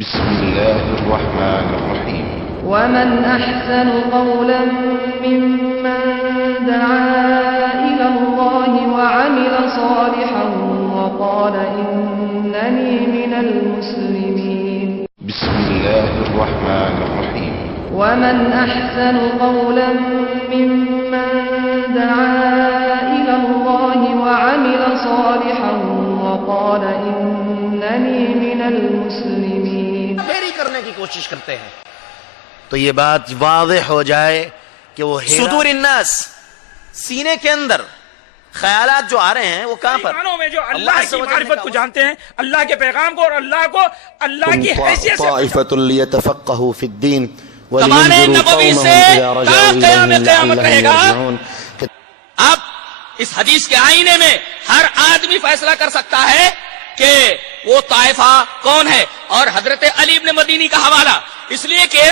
بسم الله الرحمن الرحيم. ومن أحسن قولا ممن دعا إلى الله وعمل صالحا وقال إنني من المسلمين. بسم الله الرحمن الرحيم. ومن أحسن قولا ممن دعا إلى الله وعمل صالحا وقال إنني من المسلمين. پھیری کرنے کی کوشش کرتے ہیں تو یہ بات واضح ہو جائے کہ وہ صدور الناس، سینے کے اندر خیالات جو آ رہے ہیں وہ کہاں پر؟ میں جو اللہ کی معرفت کو جانتے ہیں، اللہ کے پیغام کو، اور اللہ کو اللہ کی حیثیت سے طائفة ليتفقهوا في الدين زمانے ولينذروا نبوی قومهم سے إذا رجعوا قیام إليهم قیامت لعلهم رہے گا۔ يرجعون. اب اس حدیث کے آئینے میں ہر آدمی فیصلہ کر سکتا ہے کہ وہ طائفہ کون ہے، اور حضرت علی ابن مدینی کا حوالہ، اس لیے کہ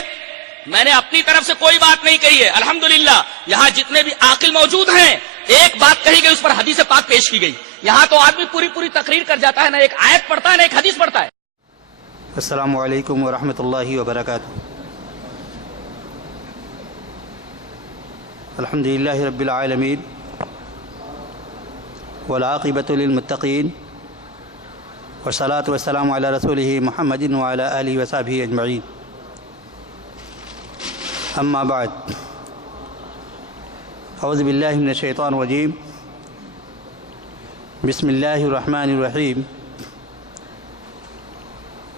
میں نے اپنی طرف سے کوئی بات نہیں کہی ہے، الحمدللہ یہاں جتنے بھی عاقل موجود ہیں ایک بات کہی گئی اس پر حدیث پاک پیش کی گئی، یہاں تو آدمی پوری تقریر کر جاتا ہے، نہ ایک آیت پڑھتا ہے نہ ایک حدیث پڑھتا ہے۔ السلام علیکم ورحمۃ اللہ وبرکاتہ۔ الحمد للہ رب العالمین والعاقبۃ للمتقین والصلاة والسلام علی رسولہ محمد وعلی آلہ وصحبہ اجمعین، اما بعد، اعوذ باللہ من الشیطان الرجیم، بسم اللہ الرحمن الرحیم،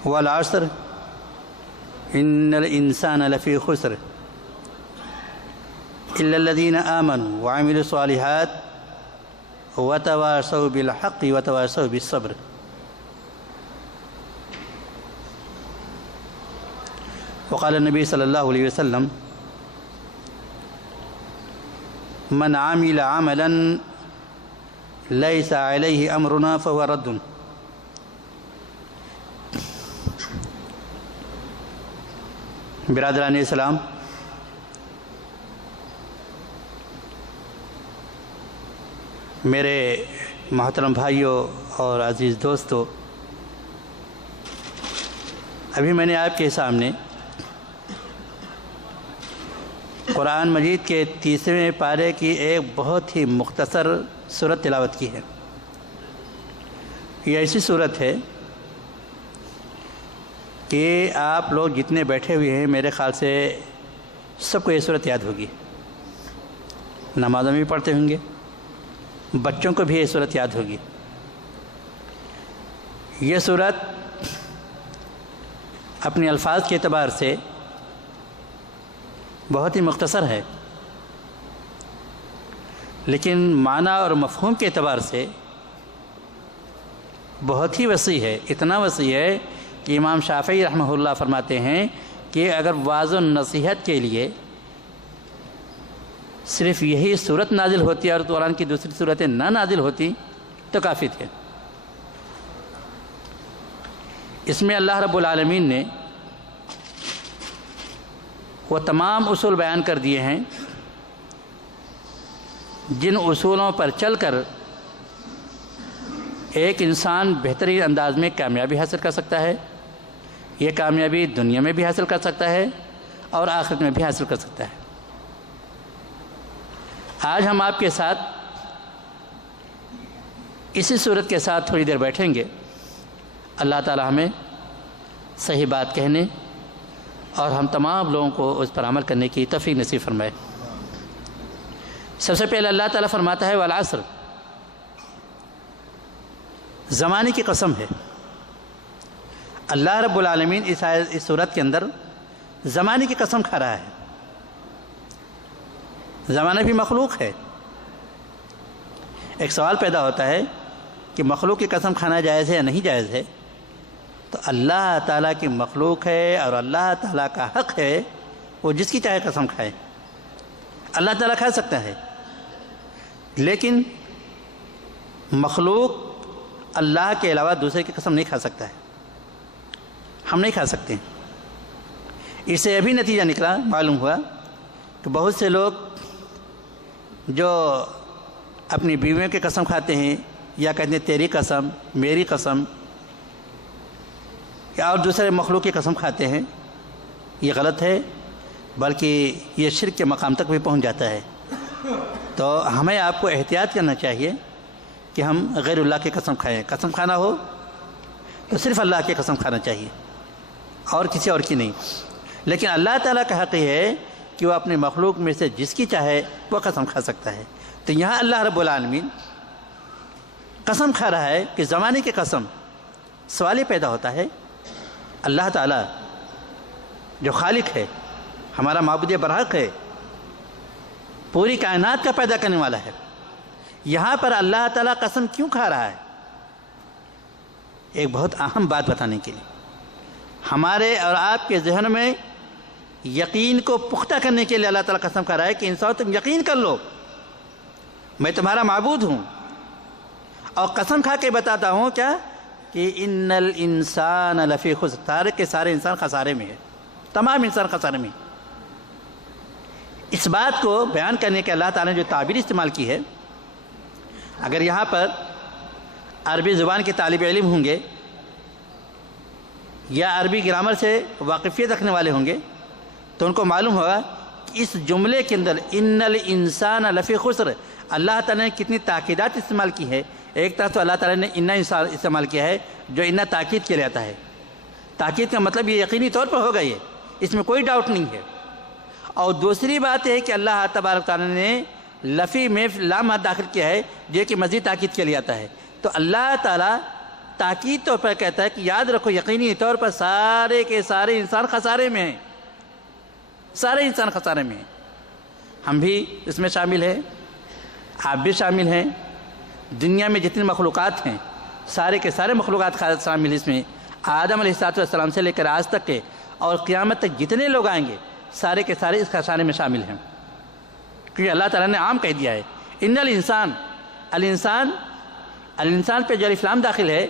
والعصر ان الانسان لفی خسر الا الذین آمنوا وعملوا الصالحات وتواصوا بالحق وتواصوا بالصبر۔ وقال النبی صلی اللہ علیہ وسلم من عمل عملا لیس علیہ امرنا فهو رد۔ برادران اسلام، میرے محترم بھائیوں اور عزیز دوستو، ابھی میں نے آپ کے سامنے قرآن مجید کے 30ویں پارے کی ایک بہت ہی مختصر سورت تلاوت کی ہے۔ یہ ایسی سورت ہے کہ آپ لوگ جتنے بیٹھے ہوئے ہیں میرے خیال سے سب کو یہ سورت یاد ہوگی، نمازوں میں بھی پڑھتے ہوں گے، بچوں کو بھی یہ سورت یاد ہوگی۔ یہ سورت اپنے الفاظ کے اعتبار سے بہت ہی مختصر ہے، لیکن معنی اور مفہوم کے اعتبار سے بہت ہی وسیع ہے، اتنا وسیع ہے کہ امام شافعی رحمہ اللہ فرماتے ہیں کہ اگر وعظ و نصیحت کے لیے صرف یہی صورت نازل ہوتی اور قرآن کی دوسری صورتیں نہ نازل ہوتی تو کافی تھے۔ اس میں اللہ رب العالمین نے وہ تمام اصول بیان کر دیے ہیں جن اصولوں پر چل کر ایک انسان بہترین انداز میں کامیابی حاصل کر سکتا ہے، یہ کامیابی دنیا میں بھی حاصل کر سکتا ہے اور آخرت میں بھی حاصل کر سکتا ہے۔ آج ہم آپ کے ساتھ اسی صورت کے ساتھ تھوڑی دیر بیٹھیں گے۔ اللہ تعالی ہمیں صحیح بات کہنے اور ہم تمام لوگوں کو اس پر عمل کرنے کی توفیق نصیب فرمائے۔ سب سے پہلے اللہ تعالیٰ فرماتا ہے والعصر، زمانے کی قسم ہے۔ اللہ رب العالمین اس صورت کے اندر زمانے کی قسم کھا رہا ہے۔ زمانہ بھی مخلوق ہے۔ ایک سوال پیدا ہوتا ہے کہ مخلوق کی قسم کھانا جائز ہے یا نہیں جائز ہے؟ تو اللہ تعالیٰ کی مخلوق ہے اور اللہ تعالیٰ کا حق ہے وہ جس کی چاہے قسم کھائے۔ اللہ تعالیٰ کھا سکتا ہے، لیکن مخلوق اللہ کے علاوہ دوسرے کی قسم نہیں کھا سکتا ہے، ہم نہیں کھا سکتے۔ اس سے ابھی نتیجہ نکلا، معلوم ہوا کہ بہت سے لوگ جو اپنی بیویوں کی قسم کھاتے ہیں یا کہتے ہیں تیری قسم، میری قسم، یا اور دوسرے مخلوق کی قسم کھاتے ہیں، یہ غلط ہے، بلکہ یہ شرک کے مقام تک بھی پہنچ جاتا ہے۔ تو ہمیں آپ کو احتیاط کرنا چاہیے کہ ہم غیر اللہ کی قسم کھائیں۔ قسم کھانا ہو تو صرف اللہ کی قسم کھانا چاہیے اور کسی اور کی نہیں۔ لیکن اللہ تعالیٰ کا حق یہ ہے کہ وہ اپنے مخلوق میں سے جس کی چاہے وہ قسم کھا سکتا ہے۔ تو یہاں اللہ رب العالمین قسم کھا رہا ہے کہ زمانے کی قسم۔ سوال یہ پیدا ہوتا ہے، اللہ تعالیٰ جو خالق ہے، ہمارا معبود برحق ہے، پوری کائنات کا پیدا کرنے والا ہے، یہاں پر اللہ تعالیٰ قسم کیوں کھا رہا ہے؟ ایک بہت اہم بات بتانے کے لیے، ہمارے اور آپ کے ذہن میں یقین کو پختہ کرنے کے لیے اللہ تعالیٰ قسم کھا رہا ہے کہ انسان تم یقین کر لو میں تمہارا معبود ہوں، اور قسم کھا کے بتاتا ہوں کیا کہ ان الانسان لفی خسر، سارے کے سارے انسان خسارے میں ہے، تمام انسان خسارے میں۔ اس بات کو بیان کرنے کے اللہ تعالیٰ نے جو تعبیر استعمال کی ہے، اگر یہاں پر عربی زبان کے طالب علم ہوں گے یا عربی گرامر سے واقفیت رکھنے والے ہوں گے تو ان کو معلوم ہوگا کہ اس جملے کے اندر ان الانسان لفی خسر اللہ تعالیٰ نے کتنی تاکیدات استعمال کی ہے۔ ایک طرف تو اللہ تعالیٰ نے انا انسان استعمال کیا ہے جو انا تاکید کے لیے آتا ہے، تاکید کا مطلب یہ یقینی طور پر ہوگا، یہ اس میں کوئی ڈاؤٹ نہیں ہے۔ اور دوسری بات ہے کہ اللہ تبارک تعالیٰ نے لفی میں لام داخل کیا ہے جو کہ مزید تاکید کے لیے آتا ہے۔ تو اللہ تعالیٰ تاکید طور پر کہتا ہے کہ یاد رکھو یقینی طور پر سارے کے سارے انسان خسارے میں ہیں، سارے انسان خسارے میں ہیں، ہم بھی اس میں شامل ہیں، آپ بھی شامل ہیں، دنیا میں جتنی مخلوقات ہیں سارے کے سارے مخلوقات شامل اس میں، آدم علیہ السلام سے لے کر آج تک کے اور قیامت تک جتنے لوگ آئیں گے سارے کے سارے اس خسارے میں شامل ہیں، کیونکہ اللہ تعالیٰ نے عام کہہ دیا ہے ان الانسان۔ الانسان پہ جو الف لام داخل ہے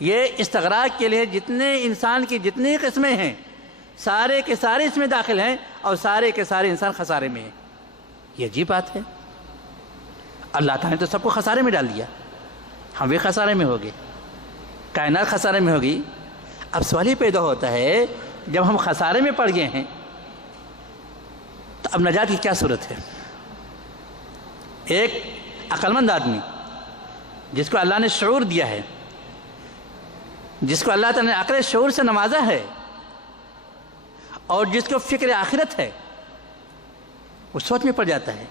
یہ استغراق کے لیے جتنے انسان کی جتنی قسمیں ہیں سارے کے سارے اس میں داخل ہیں اور سارے کے سارے انسان خسارے میں ہیں۔ یہ عجیب بات ہے، اللہ تعالیٰ نے تو سب کو خسارے میں ڈال دیا، ہم بھی خسارے میں ہوگے، کائنات خسارے میں ہوگی۔ اب سوال یہ پیدا ہوتا ہے جب ہم خسارے میں پڑ گئے ہیں تو اب نجات کی کیا صورت ہے؟ ایک عقل مند آدمی جس کو اللہ نے شعور دیا ہے، جس کو اللہ تعالیٰ نے عقل شعور سے نوازا ہے اور جس کو فکر آخرت ہے، وہ سوچ میں پڑ جاتا ہے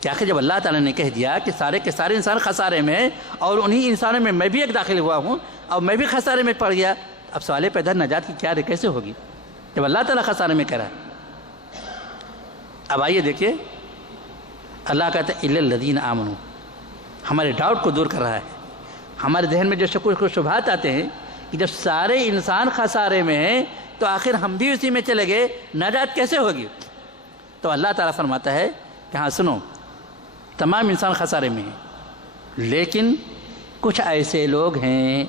کہ آخر جب اللہ تعالیٰ نے کہہ دیا کہ سارے کے سارے انسان خسارے میں اور انہی انسانوں میں بھی ایک داخل ہوا ہوں اور میں بھی خسارے میں پڑ گیا، اب سوال پیدا نجات کی کیا کیسے ہوگی جب اللہ تعالیٰ خسارے میں کرا؟ اب آئیے دیکھیے، اللہ کہتا ہے الا الذین آمنوا، ہمارے ڈاؤٹ کو دور کر رہا ہے۔ ہمارے ذہن میں جو شکوک و شبہات آتے ہیں کہ جب سارے انسان خسارے میں ہیں تو آخر ہم بھی اسی میں چلے گئے، نجات کیسے ہوگی؟ تو اللہ تعالیٰ فرماتا ہے کہ ہاں سنو، تمام انسان خسارے میں ہیں لیکن کچھ ایسے لوگ ہیں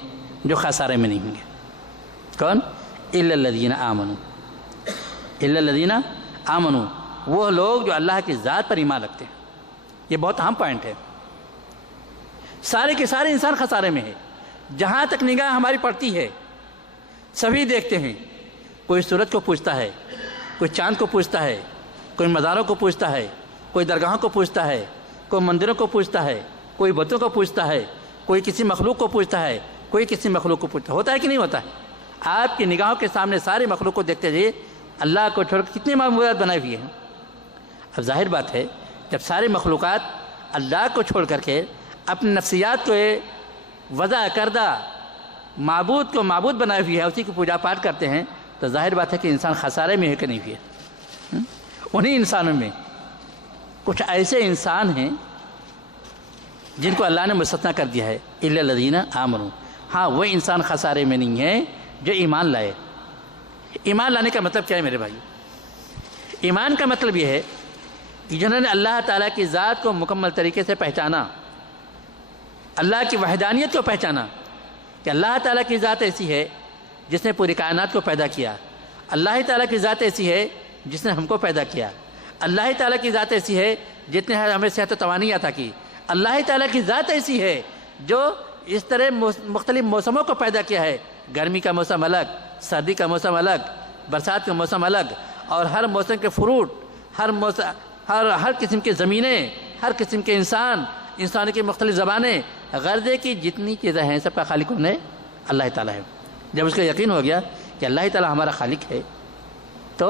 جو خسارے میں نہیں ہوں گے۔ کون؟ الا الذین آمنوا، الا الذین آمنوا، وہ لوگ جو اللہ کی ذات پر ایمان رکھتے ہیں۔ یہ بہت اہم پوائنٹ ہے۔ سارے کے سارے انسان خسارے میں ہے، جہاں تک نگاہ ہماری پڑتی ہے سبھی دیکھتے ہیں، کوئی سورج کو پوجتا ہے، کوئی چاند کو پوجتا ہے، کوئی مزاروں کو پوجتا ہے، کوئی درگاہوں کو پوجتا ہے، کوئی مندروں کو پوجتا ہے، کوئی بتوں کو پوجتا ہے، کوئی کسی مخلوق کو پوجتا ہے، کوئی کسی مخلوق کو پوجتا ہے۔ ہوتا ہے کہ نہیں ہوتا ہے؟ آپ کی نگاہوں کے سامنے سارے مخلوق کو دیکھتے جائیے، اللہ کو چھوڑ کر کتنے معمولات بنائے ہوئے ہیں۔ اب ظاہر بات ہے جب سارے مخلوقات اللہ کو چھوڑ کر کے اپنی نفسیات کو وضع کردہ معبود کو معبود بنائے ہوئی ہے، اسی کی پوجا پاٹ کرتے ہیں، تو ظاہر بات ہے کہ انسان خسارے میں ہے کہ نہیں ہے۔ انہی انسانوں میں کچھ ایسے انسان ہیں جن کو اللہ نے مستثنیٰ کر دیا ہے، الا الذین آمنوا۔ ہاں وہ انسان خسارے میں نہیں ہے جو ایمان لائے۔ ایمان لانے کا مطلب کیا ہے میرے بھائی؟ ایمان کا مطلب یہ ہے کہ جنہوں نے اللہ تعالیٰ کی ذات کو مکمل طریقے سے پہچانا، اللہ کی وحدانیت کو پہچانا کہ اللہ تعالیٰ کی ذات ایسی ہے جس نے پوری کائنات کو پیدا کیا، اللہ تعالیٰ کی ذات ایسی ہے جس نے ہم کو پیدا کیا، اللہ تعالیٰ کی ذات ایسی ہے جس نے ہمیں صحت و توانائی عطا کی، اللہ تعالیٰ کی ذات ایسی ہے جو اس طرح مختلف موسموں کو پیدا کیا ہے گرمی کا موسم الگ، سردی کا موسم الگ، برسات کا موسم الگ، اور ہر موسم کے فروٹ، ہر قسم کے زمینیں، ہر قسم کے انسان کی مختلف زبانیں، غرضے کی جتنی چیزیں ہیں سب کا خالق کون ہے؟ اللہ تعالیٰ ہے۔ جب اس کا یقین ہو گیا کہ اللہ تعالیٰ ہمارا خالق ہے، تو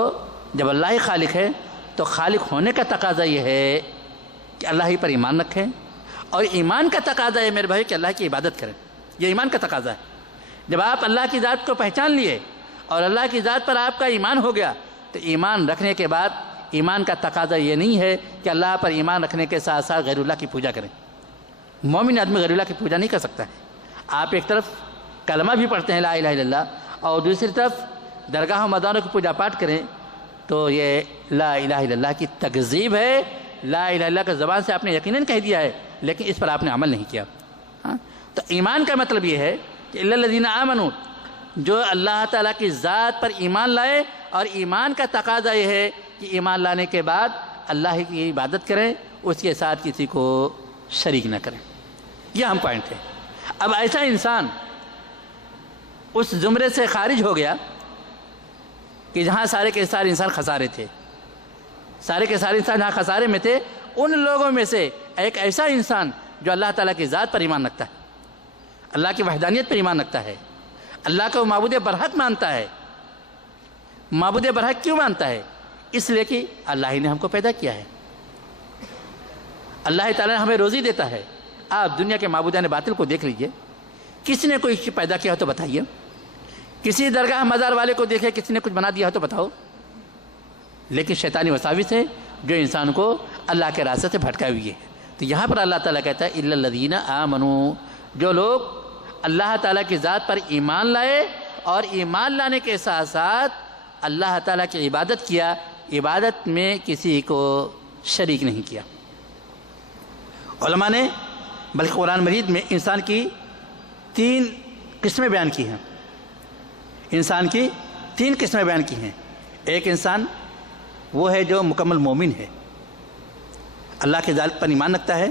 جب اللہ ہی خالق ہے تو خالق ہونے کا تقاضا یہ ہے کہ اللہ ہی پر ایمان رکھیں، اور ایمان کا تقاضا ہے میرے بھائی کہ اللہ کی عبادت کریں۔ یہ ایمان کا تقاضا ہے۔ جب آپ اللہ کی ذات کو پہچان لیے اور اللہ کی ذات پر آپ کا ایمان ہو گیا، تو ایمان رکھنے کے بعد ایمان کا تقاضا یہ نہیں ہے کہ اللہ پر ایمان رکھنے کے ساتھ ساتھ غیر اللہ کی پوجا کریں۔ مومن آدمی غیر اللہ کی پوجا نہیں کر سکتا ہے۔ آپ ایک طرف کلمہ بھی پڑھتے ہیں لا الہ الا اللہ، اور دوسری طرف درگاہ و مزاروں کی پوجا پاٹ کریں، تو یہ لا الہ الا اللہ کی تکذیب ہے۔ لا الہ الا اللہ کا زبان سے آپ نے یقیناً کہہ دیا ہے، لیکن اس پر آپ نے عمل نہیں کیا۔ تو ایمان کا مطلب یہ ہے کہ الا الذین آمنوا، جو اللہ تعالیٰ کی ذات پر ایمان لائے، اور ایمان کا تقاضا یہ ہے کہ ایمان لانے کے بعد اللہ ہی کی عبادت کریں، اس کے ساتھ کسی کو شریک نہ کریں۔ یہ اہم پوائنٹ ہے۔ اب ایسا انسان اس زمرے سے خارج ہو گیا کہ جہاں سارے کے سارے انسان خسارے تھے، سارے کے سارے انسان جہاں خسارے میں تھے، ان لوگوں میں سے ایک ایسا انسان جو اللہ تعالیٰ کی ذات پر ایمان رکھتا ہے، اللہ کی وحدانیت پر ایمان رکھتا ہے، اللہ کو معبود برحق مانتا ہے۔ معبود برحق کیوں مانتا ہے؟ اس لیے کہ اللہ ہی نے ہم کو پیدا کیا ہے، اللہ تعالیٰ نے ہمیں روزی دیتا ہے۔ آپ دنیا کے معبودان باطل کو دیکھ لیجئے، کسی نے کوئی پیدا کیا ہو تو بتائیے، کسی درگاہ مزار والے کو دیکھے کسی نے کچھ بنا دیا ہو تو بتاؤ۔ لیکن شیطانی وساوس ہے جو انسان کو اللہ کے راستے سے بھٹکائے ہوئی ہے۔ تو یہاں پر اللہ تعالیٰ کہتا ہے الا الذین آمنوا، جو لوگ اللہ تعالیٰ کی ذات پر ایمان لائے اور ایمان لانے کے ساتھ ساتھ اللہ تعالیٰ کی عبادت کیا، عبادت میں کسی کو شریک نہیں کیا۔ علماء نے بلکہ قرآن مجید میں انسان کی 3 قسمیں بیان کی ہیں، انسان کی 3 قسمیں بیان کی ہیں۔ ایک انسان وہ ہے جو مکمل مومن ہے، اللہ کی ذات پر ایمان رکھتا ہے،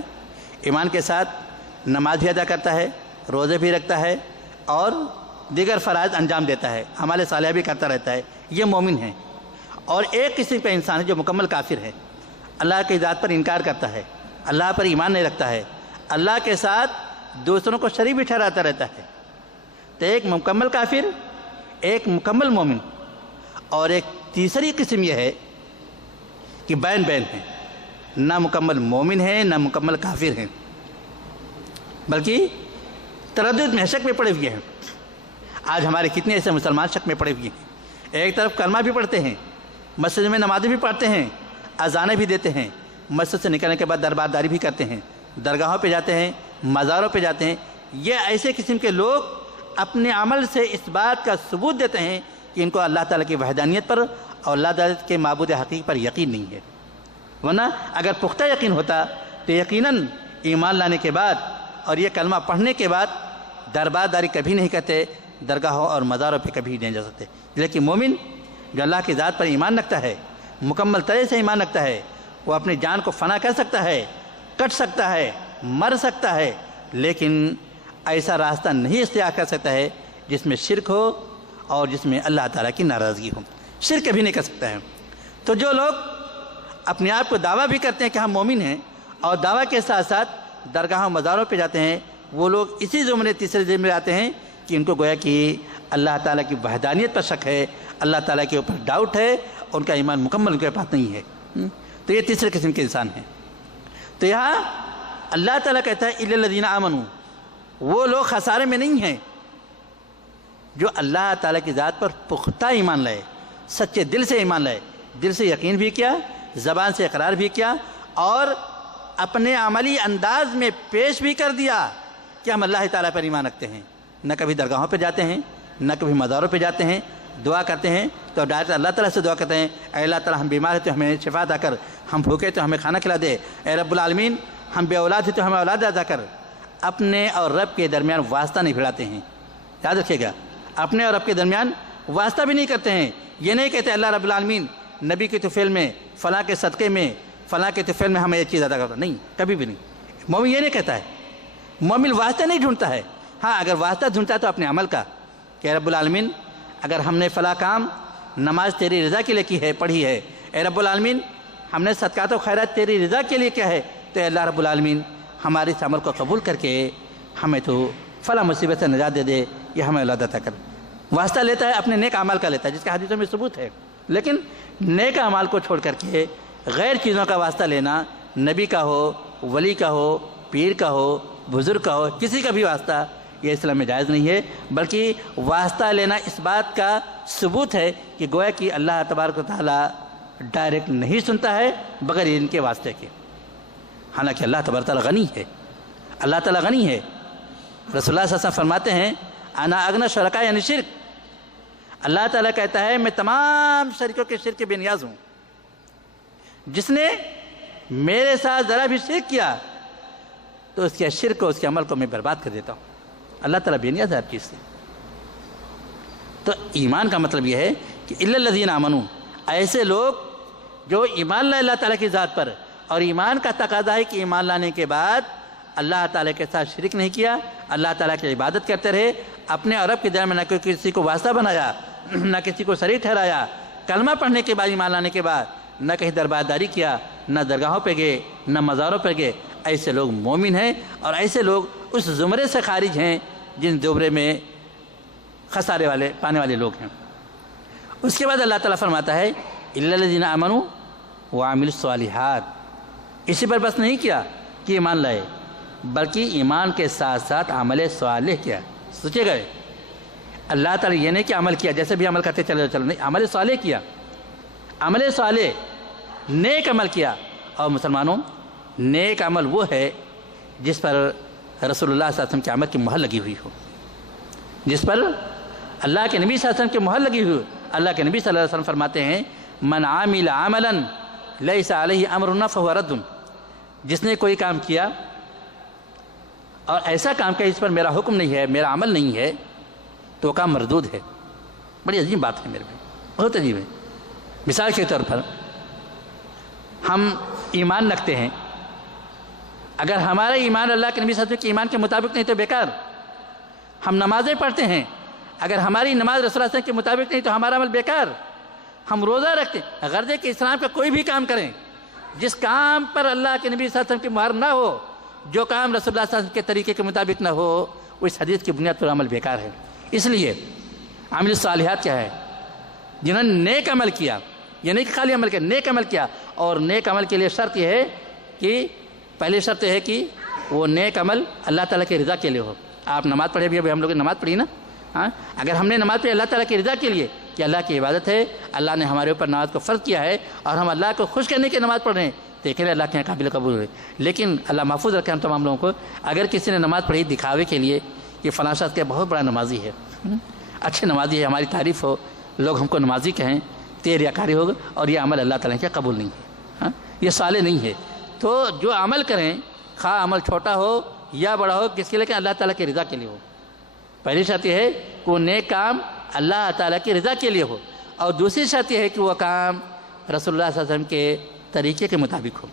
ایمان کے ساتھ نماز بھی ادا کرتا ہے، روزے بھی رکھتا ہے، اور دیگر فرائض انجام دیتا ہے، اعمال صالحہ بھی کرتا رہتا ہے، یہ مومن ہے۔ اور ایک قسم کا انسان ہے جو مکمل کافر ہے، اللہ کی ذات پر انکار کرتا ہے، اللہ پر ایمان نہیں رکھتا ہے، اللہ کے ساتھ دوسروں کو شریک بھی ٹھہراتا رہتا ہے۔ تو ایک مکمل کافر، ایک مکمل مومن، اور ایک تیسری قسم یہ ہے کہ بین بین ہے، نہ مکمل مومن ہے نہ مکمل کافر ہیں، بلکہ تردد میں شک میں پڑے ہوئے ہیں۔ آج ہمارے کتنے ایسے مسلمان شک میں پڑے ہوئے ہیں، ایک طرف کلمہ بھی پڑھتے ہیں، مسجد میں نمازیں بھی پڑھتے ہیں، اذانیں بھی دیتے ہیں، مسجد سے نکلنے کے بعد دربارداری بھی کرتے ہیں، درگاہوں پہ جاتے ہیں، مزاروں پہ جاتے ہیں۔ یہ ایسے قسم کے لوگ اپنے عمل سے اس بات کا ثبوت دیتے ہیں کہ ان کو اللہ تعالیٰ کی وحدانیت پر اور اللہ تعالیٰ کے معبود حقیقی پر یقین نہیں ہے۔ ورنہ اگر پختہ یقین ہوتا تو یقیناً ایمان لانے کے بعد اور یہ کلمہ پڑھنے کے بعد دربارداری کبھی نہیں کرتے، درگاہوں اور مزاروں پہ کبھی نہیں جا سکتے۔ لیکن مومن جو اللہ کی ذات پر ایمان رکھتا ہے، مکمل طرح سے ایمان رکھتا ہے، وہ اپنی جان کو فنا کر سکتا ہے، کٹ سکتا ہے، مر سکتا ہے، لیکن ایسا راستہ نہیں اختیار کر سکتا ہے جس میں شرک ہو اور جس میں اللہ تعالیٰ کی ناراضگی ہو۔ شرک کبھی نہیں کر سکتا ہے۔ تو جو لوگ اپنے آپ کو دعویٰ بھی کرتے ہیں کہ ہم مومن ہیں، اور دعویٰ کے ساتھ ساتھ درگاہوں مزاروں پہ جاتے ہیں، وہ لوگ اسی زمرے تیسرے زمرے میں آتے ہیں کہ ان کو گویا کہ اللہ تعالیٰ کی وحدانیت پر شک ہے، اللہ تعالیٰ کے اوپر ڈاؤٹ ہے، ان کا ایمان مکمل ان کے پاس نہیں ہے۔ تو یہ تیسرے قسم کے انسان ہیں۔ تو یہاں اللہ تعالیٰ کہتا ہے الا الذین آمنوا، وہ لوگ خسارے میں نہیں ہیں جو اللہ تعالیٰ کی ذات پر پختہ ایمان لائے، سچے دل سے ایمان لائے، دل سے یقین بھی کیا، زبان سے اقرار بھی کیا، اور اپنے عملی انداز میں پیش بھی کر دیا کہ ہم اللہ تعالیٰ پر ایمان رکھتے ہیں۔ نہ کبھی درگاہوں پہ جاتے ہیں، نہ کبھی مزاروں پہ جاتے ہیں، دعا کرتے ہیں تو ڈائریکٹ اللہ تعالیٰ سے دعا کرتے ہیں، اے اللہ تعالیٰ ہم بیمار ہیں تو ہمیں شفا عطا کر، ہم بھوکے تو ہمیں کھانا کھلا دے، اے رب العالمین ہم بے اولاد ہیں تو ہمیں اولاد عطا کر۔ اپنے اور رب کے درمیان واسطہ نہیں بھیڑاتے ہیں، یاد رکھیے گا، اپنے اور رب کے درمیان واسطہ بھی نہیں کرتے ہیں۔ یہ نہیں کہتے اللہ رب العالمین نبی کے طفیل میں، فلاں کے صدقے میں، فلاں کے طفیل میں ہمیں یہ چیز ادا کرتا، نہیں، کبھی بھی نہیں۔ مومن یہ نہیں کہتا ہے، مومن واسطہ نہیں ڈھونڈتا ہے۔ ہاں اگر واسطہ ڈھونڈتا ہے تو اپنے عمل کا، کہ رب العالمین اگر ہم نے فلاں کام نماز تیری رضا کے لیے کی ہے، پڑھی ہے، اے رب العالمین ہم نے صدقات و خیرات تیری رضا کے لیے کیا ہے، تو اے اللہ رب العالمین ہمارے اس عمل کو قبول کر کے ہمیں تو فلاں مصیبت سے نجات دے دے، یہ ہمیں اولاد عطا کر۔ واسطہ لیتا ہے اپنے نیک اعمال کا لیتا ہے، جس کا حدیثوں میں ثبوت ہے، لیکن نیک اعمال کو چھوڑ کر کے غیر چیزوں کا واسطہ لینا، نبی کا ہو، ولی کا ہو، پیر کا ہو، بزرگ کا ہو، کسی کا بھی واسطہ یہ اسلام میں جائز نہیں ہے، بلکہ واسطہ لینا اس بات کا ثبوت ہے کہ گویا کہ اللہ تبارک و تعالیٰ ڈائریکٹ نہیں سنتا ہے بغیر ان کے واسطے کے، حالانکہ اللہ تبارک و تعالیٰ غنی ہے، اللہ تعالیٰ غنی ہے۔ رسول اللہ صلی اللہ علیہ وسلم فرماتے ہیں انا اغنی شرکاء یعنی شرک، اللہ تعالیٰ کہتا ہے میں تمام شریکوں کے شرک کے بے نیاز ہوں، جس نے میرے ساتھ ذرا بھی شرک کیا تو اس کے شرک کو، اس کے عمل کو میں برباد کر دیتا ہوں۔ اللہ تعالیٰ بے نیاز ہے آپ چیز سے۔ تو ایمان کا مطلب یہ ہے کہ الا الذین آمنوا، ایسے لوگ جو ایمان لائے اللہ تعالیٰ کی ذات پر، اور ایمان کا تقاضا ہے کہ ایمان لانے کے بعد اللہ تعالیٰ کے ساتھ شرک نہیں کیا، اللہ تعالیٰ کی عبادت کرتے رہے، اپنے اور رب کے درمیان نہ کسی کو واسطہ بنایا، نہ کسی کو شریک ٹھہرایا، کلمہ پڑھنے کے بعد، ایمان لانے کے بعد نہ کہیں دربارداری کیا، نہ درگاہوں پہ گئے، نہ مزاروں پہ گئے، ایسے لوگ مومن ہیں، اور ایسے لوگ اس زمرے سے خارج ہیں جن زمرے میں خسارے والے پانے والے لوگ ہیں۔ اس کے بعد اللہ تعالیٰ فرماتا ہے الا الذین آمنوا وعملوا الصالحات، اسی پر بس نہیں کیا کہ ایمان لائے، بلکہ ایمان کے ساتھ ساتھ عمل صالح کیا۔ سوچے گئے اللہ تعالیٰ یہ نہیں کہ عمل کیا جیسے بھی عمل کرتے چلے چلو، نہیں، عمل صالح کیا، عمل صالح نیک عمل کیا۔ اور مسلمانوں، نیک عمل وہ ہے جس پر رسول اللہ صلی اللہ علیہ وسلم کے عمل کی مہر لگی ہوئی ہو، جس پر اللہ کے نبی صلی اللہ علیہ وسلم کی مہر لگی ہوئی ہو۔ اللہ کے نبی صلی اللہ علیہ وسلم فرماتے ہیں من عامل عملا لیس علیہ امرنا فہو رد، جس نے کوئی کام کیا اور ایسا کام کیا اس پر میرا حکم نہیں ہے، میرا عمل نہیں ہے، تو وہ کام مردود ہے۔ بڑی عجیب بات ہے میرے بھائی، بہت عجیب ہے۔ مثال کے طور پر ہم ایمان رکھتے ہیں، اگر ہمارا ایمان اللہ کے نبی صلی اللہ علیہ وسلم کے ایمان کے مطابق نہیں تو بیکار۔ ہم نمازیں پڑھتے ہیں، اگر ہماری نماز رسول اللہ صلی اللہ علیہ وسلم کے مطابق نہیں تو ہمارا عمل بیکار۔ ہم روزہ رکھتے ہیں، غرض ہے کہ اسلام کا کوئی بھی کام کریں، جس کام پر اللہ کے نبی صلی اللہ علیہ وسلم کی مہر نہ ہو، جو کام رسول اللہ صلی اللہ علیہ وسلم کے طریقے کے مطابق نہ ہو، وہ اس حدیث کی بنیاد پر عمل بیکار ہے۔ اس لیے عامل الصالحات کیا ہے؟ جنہوں نے نیک عمل کیا، یہ نہیں کہ خالی عمل کیا، نیک عمل کیا۔ اور نیک عمل کے لیے شرط یہ ہے کہ پہلی شرط یہ ہے کہ وہ نیک عمل اللہ تعالیٰ کی رضا کے لیے ہو۔ آپ نماز پڑھے بھی، ابھی ہم لوگ نے نماز پڑھی نا، ہاں، اگر ہم نے نماز پڑھی اللہ تعالیٰ کی رضا کے لیے کہ اللہ کی عبادت ہے، اللہ نے ہمارے اوپر نماز کو فرض کیا ہے اور ہم اللہ کو خوش کرنے کی نماز پڑھ رہے ہیں، دیکھیں اللہ کے یہاں قابل قبول ہوئے۔ لیکن اللہ محفوظ رکھے ہم تمام لوگوں کو، اگر کسی نے نماز پڑھی دکھاوے کے لیے کہ فلاں شخص کے بہت بڑا نمازی ہے، اچھے نمازی ہے، ہماری تعریف ہو، لوگ ہم کو نمازی کہیں، تو یہ ریاکاری ہوگا اور یہ عمل اللہ تعالیٰ کے قبول نہیں ہے، ہاں، یہ صالح نہیں ہے۔ تو جو عمل کریں، خواہ عمل چھوٹا ہو یا بڑا ہو، کس کے لیے کہ اللہ تعالیٰ کی رضا کے لیے ہو۔ پہلی شرط یہ ہے کہ وہ نیک کام اللہ تعالیٰ کی رضا کے لیے ہو، اور دوسری شرط یہ ہے کہ وہ کام رسول اللہ صلی اللہ علیہ وسلم کے طریقے کے مطابق ہو۔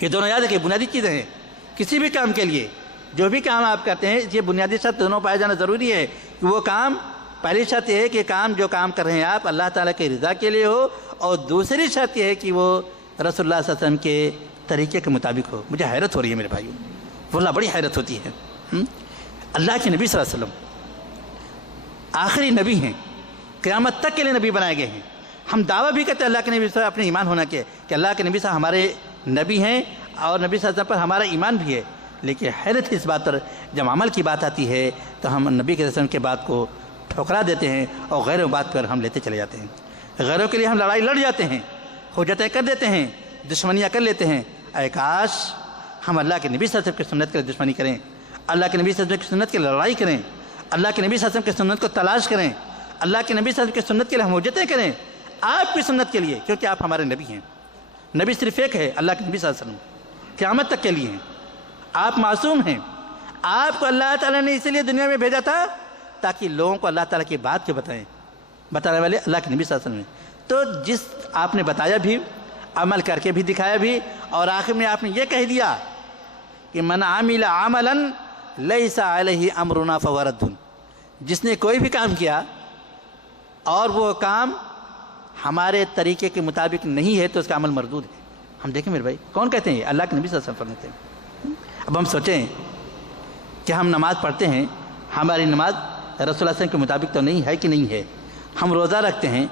یہ دونوں یاد رکھیں، بنیادی چیزیں ہیں کسی بھی کام کے لیے۔ جو بھی کام آپ کرتے ہیں، یہ بنیادی شرط دونوں پائے جانا ضروری ہے کہ وہ کام، پہلی شرط یہ ہے کہ کام جو کام کر رہے ہیں آپ اللہ تعالیٰ کی رضا کے لیے ہو، اور دوسری شرط یہ ہے کہ وہ رسول اللہ صلی اللہ علیہ وسلم کے طریقے کے مطابق ہو۔ مجھے حیرت ہو رہی ہے میرے بھائیوں، واللہ بڑی حیرت ہوتی ہے۔ اللہ کے نبی صلی اللہ علیہ وسلم آخری نبی ہیں، قیامت تک کے لیے نبی بنائے گئے ہیں۔ ہم دعویٰ بھی کرتے ہیں اللہ کے نبی صلی اللہ علیہ وسلم اپنے ایمان ہونا کے کہ اللہ کے نبی صلی اللہ علیہ وسلم ہمارے نبی ہیں، اور نبی صلی اللہ علیہ وسلم پر ہمارا ایمان بھی ہے، لیکن حیرت اس بات پر جب عمل کی بات آتی ہے تو ہم نبی کے وسلم کے بات کو ٹھکرا دیتے ہیں اور غیر بات پر ہم لیتے چلے جاتے ہیں۔ غیروں کے لیے ہم لڑائی لڑ جاتے ہیں، حجتیں کر دیتے ہیں، دشمنیاں کر لیتے ہیں۔ اے کاش ہم اللہ کے نبی صلی اللہ علیہ وسلم کی سنت کے لیے دشمنی کریں، اللہ کے نبی صلی اللہ علیہ وسلم کی سنت کے لیے لڑائی کریں، اللہ کے نبی صلی اللہ علیہ وسلم کی سنت کو تلاش کریں، اللہ کے نبی صلی اللہ علیہ وسلم کی سنت کے لیے ہم حجتیں کریں، آپ کی سنت کے لیے، کیونکہ آپ ہمارے نبی ہیں۔ نبی صرف ایک ہے، اللہ کے نبی صلی اللہ علیہ وسلم، قیامت تک کے لیے ہیں۔ آپ معصوم ہیں، آپ کو اللہ تعالیٰ نے اسی لیے دنیا میں بھیجا تھا تاکہ لوگوں کو اللہ تعالیٰ کی بات کے بتائیں، بتانے والے اللہ کے نبی صلی اللہ علیہ وسلم ہیں۔ تو جس آپ نے بتایا بھی، عمل کر کے بھی دکھایا بھی، اور آخر میں آپ نے یہ کہہ دیا کہ من عمل عملا لیس علیہ امرنا فہو رد، جس نے کوئی بھی کام کیا اور وہ کام ہمارے طریقے کے مطابق نہیں ہے تو اس کا عمل مردود ہے. ہم دیکھیں میرے بھائی کون کہتے ہیں؟ اللہ کے نبی صلی اللہ علیہ وسلم فرماتے ہیں. اب ہم سوچیں کہ ہم نماز پڑھتے ہیں, ہماری نماز رسول اللہ صلی اللہ علیہ وسلم کے مطابق تو نہیں ہے کہ نہیں ہے. ہم روزہ رکھتے ہیں,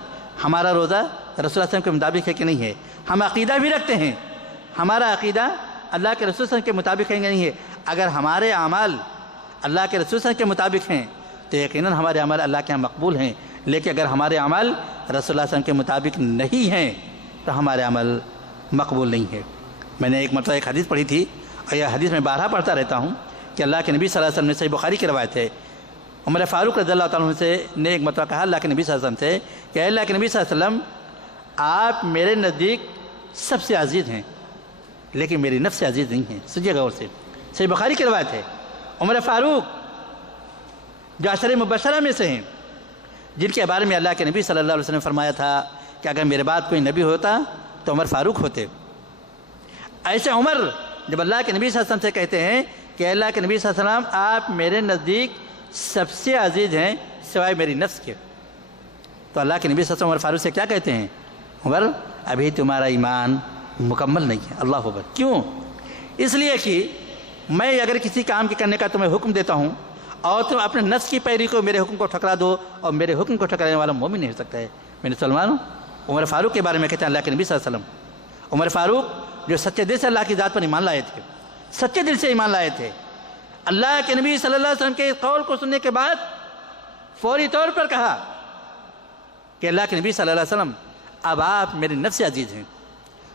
ہمارا روزہ رسول اللہ صلی اللہ علیہ وسلم کے مطابق ہے کہ نہیں ہے. ہم عقیدہ بھی رکھتے ہیں, ہمارا عقیدہ اللہ کے رسول صلی اللہ علیہ وسلم کے مطابق ہے کہ نہیں ہے. اگر ہمارے اعمال اللہ کے رسول صلی اللہ علیہ وسلم کے مطابق ہیں تو یقیناً ہمارے عمل اللہ کے یہاں مقبول ہیں. لیکن اگر ہمارے عمل رسول اللہ صلی اللہ علیہ وسلم کے مطابق نہیں ہیں تو ہمارے عمل مقبول نہیں ہے. میں نے ایک مرتبہ ایک حدیث پڑھی تھی, اور یہ حدیث میں بارہا پڑھتا رہتا ہوں کہ اللہ کے نبی صلی اللہ علیہ وسلم نے صحیح بخاری کی روایت ہے, عمر فاروق رضی اللہ تعالیٰ عنہ سے نے ایک مرتبہ کہا اللہ کے نبی صلی اللہ علیہ وسلم سے کہ اے اللہ کے نبی صلی اللہ علیہ وسلم, آپ میرے نزدیک سب سے عزیز ہیں لیکن میری نفس سے عزیز نہیں ہیں. سنیے غور سے, صحیح بخاری کی روایت ہے. عمر فاروق جو عشرہ مبشرہ میں سے ہیں, جن کے بارے میں اللہ کے نبی صلی اللہ علیہ وسلم نے فرمایا تھا کہ اگر میرے بعد کوئی نبی ہوتا تو عمر فاروق ہوتے. ایسے عمر جب اللہ کے نبی صلی اللہ علیہ وسلم سے کہتے ہیں کہ اللہ کے نبی صلی اللہ علیہ وسلم آپ میرے نزدیک سب سے عزیز ہیں سوائے میری نفس کے, تو اللہ کے نبی صلی اللہ علیہ وسلم عمر فاروق سے کیا کہتے ہیں؟ عمر ابھی تمہارا ایمان مکمل نہیں ہے. اللہ اکبر. کیوں؟ اس لیے کہ میں اگر کسی کام کے کرنے کا تمہیں حکم دیتا ہوں اور تم اپنے نفس کی پیروی کو میرے حکم کو ٹھکرا دو, اور میرے حکم کو ٹھکرانے والا مومن نہیں ہو سکتا ہے. میرے مسلمانوں, عمر فاروق کے بارے میں کہتے ہیں اللہ کے نبی صلی اللہ علیہ وسلم, عمر فاروق جو سچے دل سے اللہ کی ذات پر ایمان لائے تھے, سچے دل سے ایمان لائے تھے, اللہ کے نبی صلی اللہ علیہ وسلم کے قول کو سننے کے بعد فوری طور پر کہا کہ اللہ کے نبی صلی اللہ علیہ وسلم اب آپ میرے نفس سے عزیز ہیں.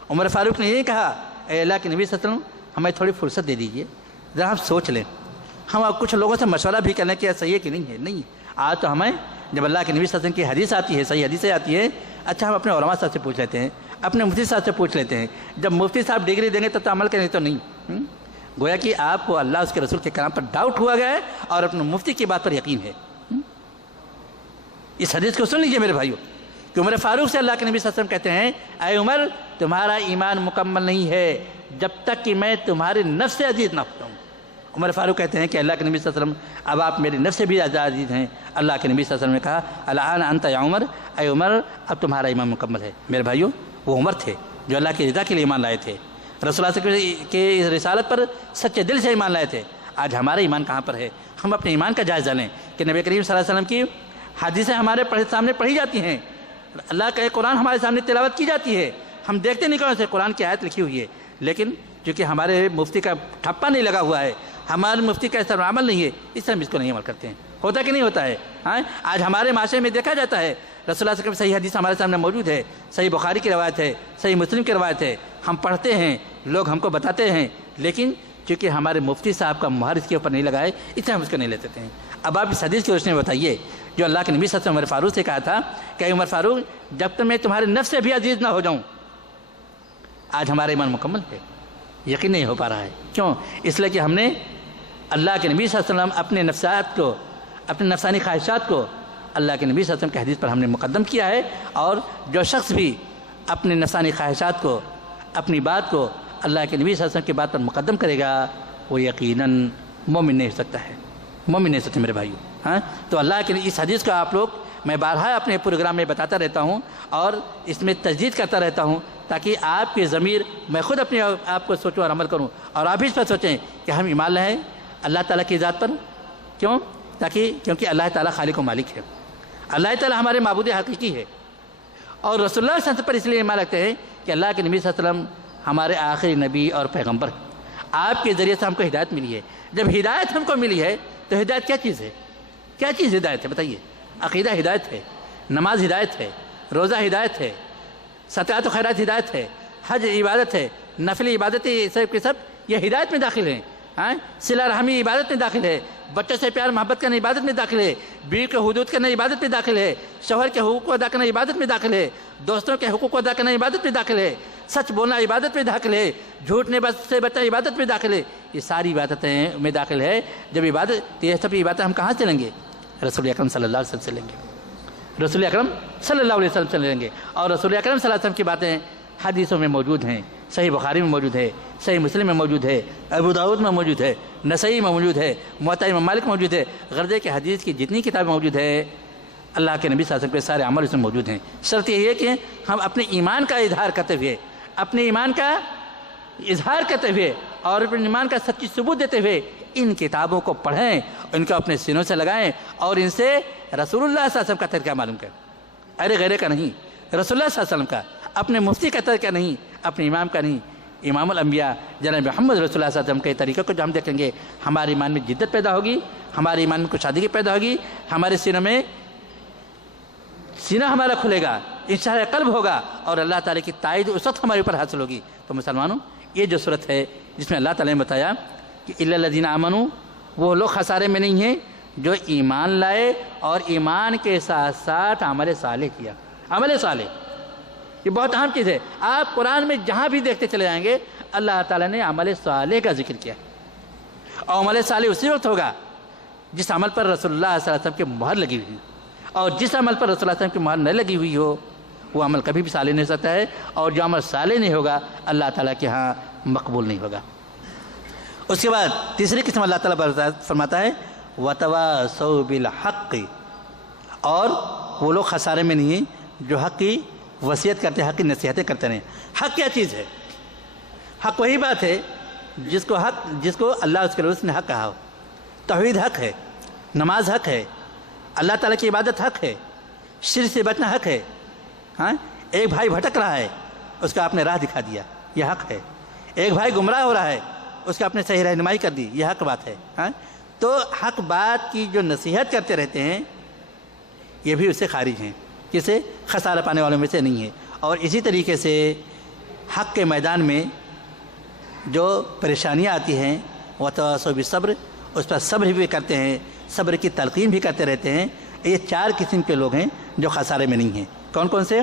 عمر فاروق نے یہ کہا اے اللہ کے نبی صلی اللہ علیہ وسلم ہمیں تھوڑی فرصت دے دیجئے, ذرا ہم سوچ لیں, ہم اب کچھ لوگوں سے مشورہ بھی کرنے کہ صحیح ہے کہ نہیں ہے. نہیں, آج تو ہمیں جب اللہ کے نبی صلی اللہ علیہ وسلم کی حدیث آتی ہے, صحیح حدیثیں آتی ہے, اچھا ہم اپنے علماء صاحب سے پوچھ لیتے ہیں, اپنے مفتی صاحب سے پوچھ لیتے ہیں. جب مفتی صاحب ڈگری دیں گے تو عمل کریں تو نہیں. گویا کہ آپ کو اللہ اس کے رسول کے کلام پر ڈاؤٹ ہوا گیا ہے اور اپنے مفتی کی بات پر یقین ہے. اس حدیث کو سن لیجیے میرے بھائیو کہ عمر فاروق سے اللہ کے نبی صلی اللہ علیہ وسلم کہتے ہیں اے عمر تمہارا ایمان مکمل نہیں ہے جب تک کہ میں تمہارے نفس سے عزیز نہ ہوں. عمر فاروق کہتے ہیں کہ اللہ کے نبی صلی اللہ علیہ وسلم اب آپ میرے نفس سے بھی عزیز ہیں. اللہ کے نبی صلی اللہ علیہ وسلم نے کہا الآن انت یا عمر, اے عمر اب تمہارا ایمان مکمل ہے. میرے بھائیو وہ عمر تھے جو اللہ کی رضا کے لیے ایمان لائے تھے, رسول اللہ صلی اللہ علیہ وسلم کے رسالت پر سچے دل سے ایمان لائے تھے. آج ہمارا ایمان کہاں پر ہے؟ ہم اپنے ایمان کا جائزہ لیں کہ نبی کریم صلی اللہ علیہ وسلم کی حدیثیں ہمارے سامنے پڑھی جاتی ہیں, اللہ کا قرآن ہمارے سامنے تلاوت کی جاتی ہے, ہم دیکھتے نہیں کون سے قرآن کی آیت لکھی ہوئی ہے, لیکن چونکہ ہمارے مفتی کا ٹھپا نہیں لگا ہوا ہے, ہمارے مفتی کا اس طرح عمل نہیں ہے, اس طرح ہم اس کو نہیں عمل کرتے ہیں. ہوتا کہ نہیں ہوتا ہے؟ آج ہمارے معاشرے میں دیکھا جاتا ہے رسول اللہ صلی اللہ علیہ وسلم صحیح حدیث ہمارے سامنے موجود ہے, صحیح بخاری کی روایت ہے, صحیح مسلم کی روایت ہے, ہم پڑھتے ہیں, لوگ ہم کو بتاتے ہیں, لیکن چونکہ ہمارے مفتی صاحب کا مہر اس کے اوپر نہیں لگا ہے اس طرح ہم اس کو نہیں لیتے ہیں. اب آپ اس حدیث کی روشنی میں بتائیے جو اللہ کے نبی صلی اللہ علیہ وسلم عمر فاروق سے کہا تھا کہ عمر فاروق جب تک میں تمہارے نفس سے بھی عزیز نہ ہو جاؤں. آج ہمارا ایمان مکمل ہے؟ یقین نہیں ہو پا رہا ہے. کیوں؟ اس لیے کہ ہم نے اللہ کے نبی صلی اللہ علیہ وسلم اپنے نفسیات کو, اپنے نفسانی خواہشات کو اللہ کے نبی صلی اللہ علیہ وسلم کی حدیث پر ہم نے مقدم کیا ہے. اور جو شخص بھی اپنے نفسانی خواہشات کو, اپنی بات کو اللہ کے نبی صلی اللہ علیہ وسلم کی بات پر مقدم کرے گا وہ یقیناً مومن نہیں ہو سکتا ہے, مومن نہیں ہو سکتے میرے بھائیو. تو اللہ کے اس حدیث کو آپ لوگ میں بارہا اپنے پروگرام میں بتاتا رہتا ہوں اور اس میں تجدید کرتا رہتا ہوں تاکہ آپ کی ضمیر, میں خود اپنے آپ کو سوچوں اور عمل کروں, اور آپ اس پر سوچیں کہ ہم ایمان لائیں اللہ تعالیٰ کی ذات پر. کیوں؟ کیونکہ اللہ تعالیٰ خالق و مالک ہے, اللہ تعالیٰ ہمارے معبود حقیقی ہے, اور رسول اللہ صلی اللہ علیہ وسلم پر اس لیے ایمان رکھتے ہیں کہ اللہ کے نبی صلی اللہ علیہ وسلم ہمارے آخری نبی اور پیغمبر ہیں. آپ کے ذریعے سے ہم کو ہدایت ملی ہے. جب ہدایت ہم کو ملی ہے تو ہدایت کیا چیز ہے؟ کیا چیز ہدایت ہے بتائیے؟ عقیدہ ہدایت ہے, نماز ہدایت ہے, روزہ ہدایت ہے, صدقات و خیرات ہدایت ہے, حج عبادت ہے, نفل عبادت سب کے سب یہ ہدایت میں داخل ہیں. صلہ رحمی عبادت میں داخل ہے, بچوں سے پیار محبت کرنا عبادت میں داخل ہے, بیوی کے حدود کرنا عبادت میں داخل ہے, شوہر کے حقوق کو ادا کرنا عبادت میں داخل ہے, دوستوں کے حقوق کو ادا کرنا عبادت میں داخل ہے, سچ بولنا عبادت میں داخل ہے, جھوٹ سے بچنا عبادت میں داخل ہے. یہ ساری عبادتیں میں داخل ہے. جب عبادت, یہ سب عبادتیں ہم کہاں سے لیں گے؟ رسول اکرم صلی اللہ علیہ وسلم سے لیں گے, رسول اکرم صلی اللہ علیہ وسلم سے لیں گے. اور رسول اکرم صلی اللہ علیہ وسلم کی باتیں حدیثوں میں موجود ہیں، صحیح بخاری میں موجود ہے، صحیح مسلم میں موجود ہے، ابو داؤد میں موجود ہے، نسائی میں موجود ہے، موطا امام مالک میں موجود ہے، غرضے کہ حدیث کی جتنی کتابیں موجود ہے اللہ کے نبی صلی اللہ علیہ وسلم کے سارے عمل اس میں موجود ہیں۔ شرط یہ ہے کہ ہم اپنے ایمان کا اظہار کرتے ہوئے، اپنے ایمان کا اظہار کرتے ہوئے اور اپنے ایمان کا سچی ثبوت دیتے ہوئے ان کتابوں کو پڑھیں، ان کو اپنے سینوں سے لگائیں اور ان سے رسول اللہ صلی اللہ علیہ وسلم کا طریقہ معلوم کریں، ارے غیرے کا نہیں، رسول اللہ صلی اللہ علیہ وسلم کا، اپنے مفتی کا طریقہ نہیں، اپنے امام کا نہیں، امام الانبیاء جناب محمد رسول اللہ صلی اللہ علیہ وسلم کے طریقے کو جو ہم دیکھیں گے ہمارے ایمان میں جدت پیدا ہوگی، ہمارے ایمان میں کشادگی پیدا ہوگی، ہمارے سینوں میں سینہ ہمارا کھلے گا، انشراح قلب ہوگا اور اللہ تعالیٰ کی تائید اس وقت ہمارے اوپر حاصل ہوگی۔ تو مسلمانوں یہ جو صورت ہے جس میں اللہ تعالیٰ نے بتایا کہ الا الذین آمنوا، وہ لوگ خسارے میں نہیں ہیں جو ایمان لائے اور ایمان کے ساتھ ساتھ عمل صالح کیا۔ عمل صالح یہ بہت اہم چیز ہے، آپ قرآن میں جہاں بھی دیکھتے چلے جائیں گے اللہ تعالیٰ نے عمل صالح کا ذکر کیا، اور عمل صالح اسی وقت ہوگا جس عمل پر رسول اللہ صلی اللہ علیہ وسلم کی مہر لگی ہوئی، اور جس عمل پر رسول اللہ صلی اللہ علیہ وسلم کی مہر نہ لگی ہوئی ہو وہ عمل کبھی بھی صالح نہیں ہو سکتا ہے، اور جو عمل صالح نہیں ہوگا اللہ تعالیٰ کے ہاں مقبول نہیں ہوگا۔ اس کے بعد تیسری قسم اللہ تعالیٰ فرماتا ہے وَتَوَاصَوْا بِالْحَقِّ، اور وہ لوگ خسارے میں نہیں ہیں جو حق کی وصیت کرتے ہیں، حق کی نصیحتیں کرتے رہیں۔ حق کیا چیز ہے؟ حق وہی بات ہے جس کو اللہ اس کے رسول نے حق کہا ہو۔ توحید حق ہے، نماز حق ہے، اللہ تعالیٰ کی عبادت حق ہے، شرک سے بچنا حق ہے۔ ہاں، ایک بھائی بھٹک رہا ہے اس کا آپ نے راہ دکھا دیا، یہ حق ہے۔ ایک بھائی گمراہ ہو رہا ہے اس کا آپ نے صحیح رہنمائی کر دی، یہ حق بات ہے۔ ہاں، تو حق بات کی جو نصیحت کرتے رہتے ہیں یہ بھی اس سے خارج ہیں، کسے؟ خسارہ پانے والوں میں سے نہیں ہے۔ اور اسی طریقے سے حق کے میدان میں جو پریشانیاں آتی ہیں وَتَوَاصَوْا بِالصَّبْرِ، اس پر صبر بھی کرتے ہیں، صبر کی تلقین بھی کرتے رہتے ہیں۔ یہ 4 قسم کے لوگ ہیں جو خسارے میں نہیں ہیں۔ کون کون سے؟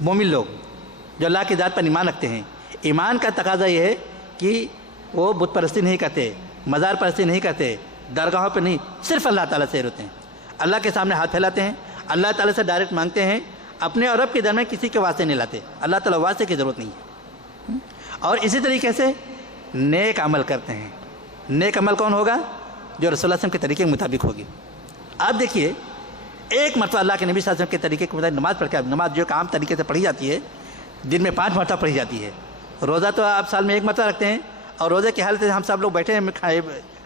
مومن لوگ جو اللہ کی ذات پر ایمان رکھتے ہیں۔ ایمان کا تقاضا یہ ہے کہ وہ بت پرستی نہیں کرتے، مزار پرستی نہیں کرتے، درگاہوں پہ نہیں، صرف اللہ تعالیٰ سے روتے ہیں، اللہ کے سامنے ہاتھ پھیلاتے ہیں، اللہ تعالیٰ سے ڈائریکٹ مانگتے ہیں، اپنے اور رب کے درمیان کسی کے واسطے نہیں لاتے، اللہ تعالیٰ واسطے کی ضرورت نہیں ہے۔ اور اسی طریقے سے نیک عمل کرتے ہیں۔ نیک عمل کون ہوگا؟ جو رسول اللہ صلی اللہ علیہ وسلم کے طریقے کے مطابق ہوگی۔ آپ دیکھیے ایک مرتبہ اللہ کے نبی صلی اللہ علیہ وسلم کے طریقے کے مطابق نماز پڑھ کے، نماز جو عام طریقے سے پڑھی جاتی ہے دن میں 5 مرتبہ پڑھی جاتی ہے، روزہ تو آپ سال میں 1 مرتبہ رکھتے ہیں، اور روزے کی حالت ہم سب لوگ بیٹھے ہیں،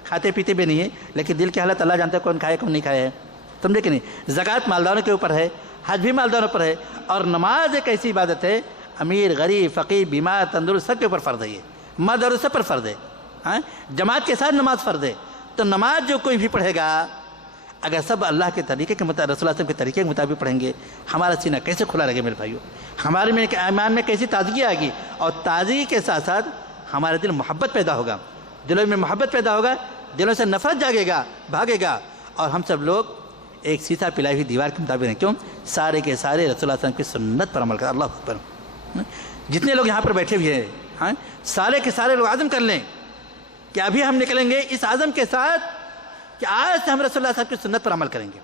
کھاتے پیتے بھی نہیں ہیں، لیکن دل کی حالت اللہ جانتا ہے کون کھائے کون نہیں کھائے ہے، سمجھے کہ نہیں؟ زکوٰۃ مالداروں کے اوپر ہے، حج بھی مالداروں پر ہے، اور نماز ایک ایسی عبادت ہے امیر غریب فقیر بیمار تندرست سب کے اوپر فرض ہے، یہ مرد اور سب پر فرض ہے۔ ہاں، جماعت کے ساتھ نماز فرض ہے۔ تو نماز جو کوئی بھی پڑھے گا اگر سب اللہ کے طریقے کے مطابق، رسول اللہ صلی اللہ علیہ وسلم کے طریقے کے مطابق پڑھیں گے، ہمارا سینہ کیسے کھلا رہے گا میرے بھائیوں؟ ہمارے میں ایمان میں کیسی تازگی آئے گی، اور تازگی کے ساتھ ساتھ ہمارے دل محبت پیدا ہوگا، دلوں میں محبت پیدا ہوگا، دلوں سے نفرت جاگے گا، بھاگے گا، اور ہم سب لوگ ایک سیسا پلائی ہوئی دیوار کے مطابق ہیں۔ کیوں؟ سارے کے سارے رسول اللہ صلی اللہ علیہ وسلم کی سنت پر عمل کریں۔ اللہ اکبر! جتنے لوگ یہاں پر بیٹھے ہوئے ہیں، ہاں، سارے کے سارے لوگ عزم کر لیں کہ ابھی ہم نکلیں گے اس عزم کے ساتھ کہ آج سے ہم رسول اللہ صلی اللہ علیہ وسلم کی سنت پر عمل کریں گے،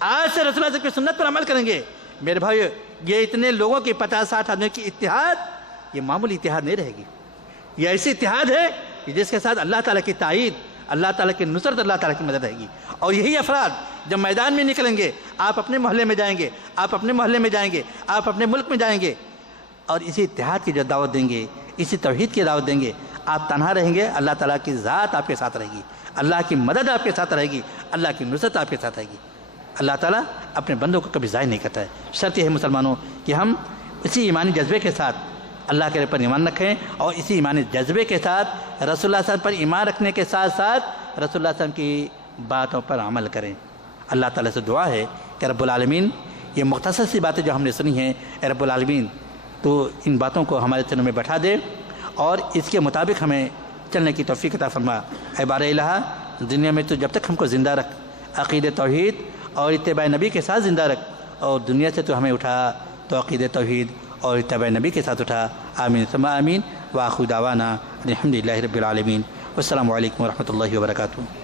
آج سے رسول اللہ صلی اللہ علیہ وسلم کی سنت پر عمل کریں گے۔ میرے بھائیو، یہ اتنے لوگوں کی 50-60 آدمیوں کی اتحاد، یہ معمولی اتحاد نہیں رہے گی، یہ ایسی اتحاد ہے جس کے ساتھ اللہ تعالیٰ کی تائید، اللہ تعالیٰ کی نصرت، اللہ تعالیٰ کی مدد رہے گی۔ اور یہی افراد جب میدان میں نکلیں گے، آپ اپنے محلے میں جائیں گے، آپ اپنے محلے میں جائیں گے، آپ اپنے ملک میں جائیں گے، اور اسی اتحاد کی جو دعوت دیں گے، اسی توحید کی دعوت دیں گے، آپ تنہا رہیں گے، اللہ تعالیٰ کی ذات آپ کے ساتھ رہے گی، اللہ کی مدد آپ کے ساتھ رہے گی، اللہ کی نصرت آپ کے ساتھ رہے گی۔ اللہ تعالیٰ اپنے بندوں کو کبھی ضائع نہیں کرتا ہے۔ شرط یہ ہے مسلمانوں کہ ہم اسی ایمانی جذبے کے ساتھ اللہ کے پر ایمان رکھیں، اور اسی ایمانی جذبے کے ساتھ رسول اللہ صلی اللہ علیہ وسلم پر ایمان رکھنے کے ساتھ ساتھ رسول اللہ صلی اللہ علیہ وسلم کی باتوں پر عمل کریں۔ اللہ تعالیٰ سے دعا ہے کہ رب العالمین یہ مختصر سی باتیں جو ہم نے سنی ہیں، اے رب العالمین تو ان باتوں کو ہمارے دلوں میں بٹھا دے، اور اس کے مطابق ہمیں چلنے کی توفیق عطا فرما۔ اے بار الہ، دنیا میں تو جب تک ہم کو زندہ رکھ، عقید توحید اور اتباع نبی کے ساتھ زندہ رکھ، اور دنیا سے تو ہمیں اٹھا تو عقید توحید اور اتباع نبی کے ساتھ اٹھا۔ آمین ثم آمین۔ وآخر دعوانا الحمد للہ رب العالمین۔ والسلام علیکم ورحمۃ اللہ وبرکاتہ۔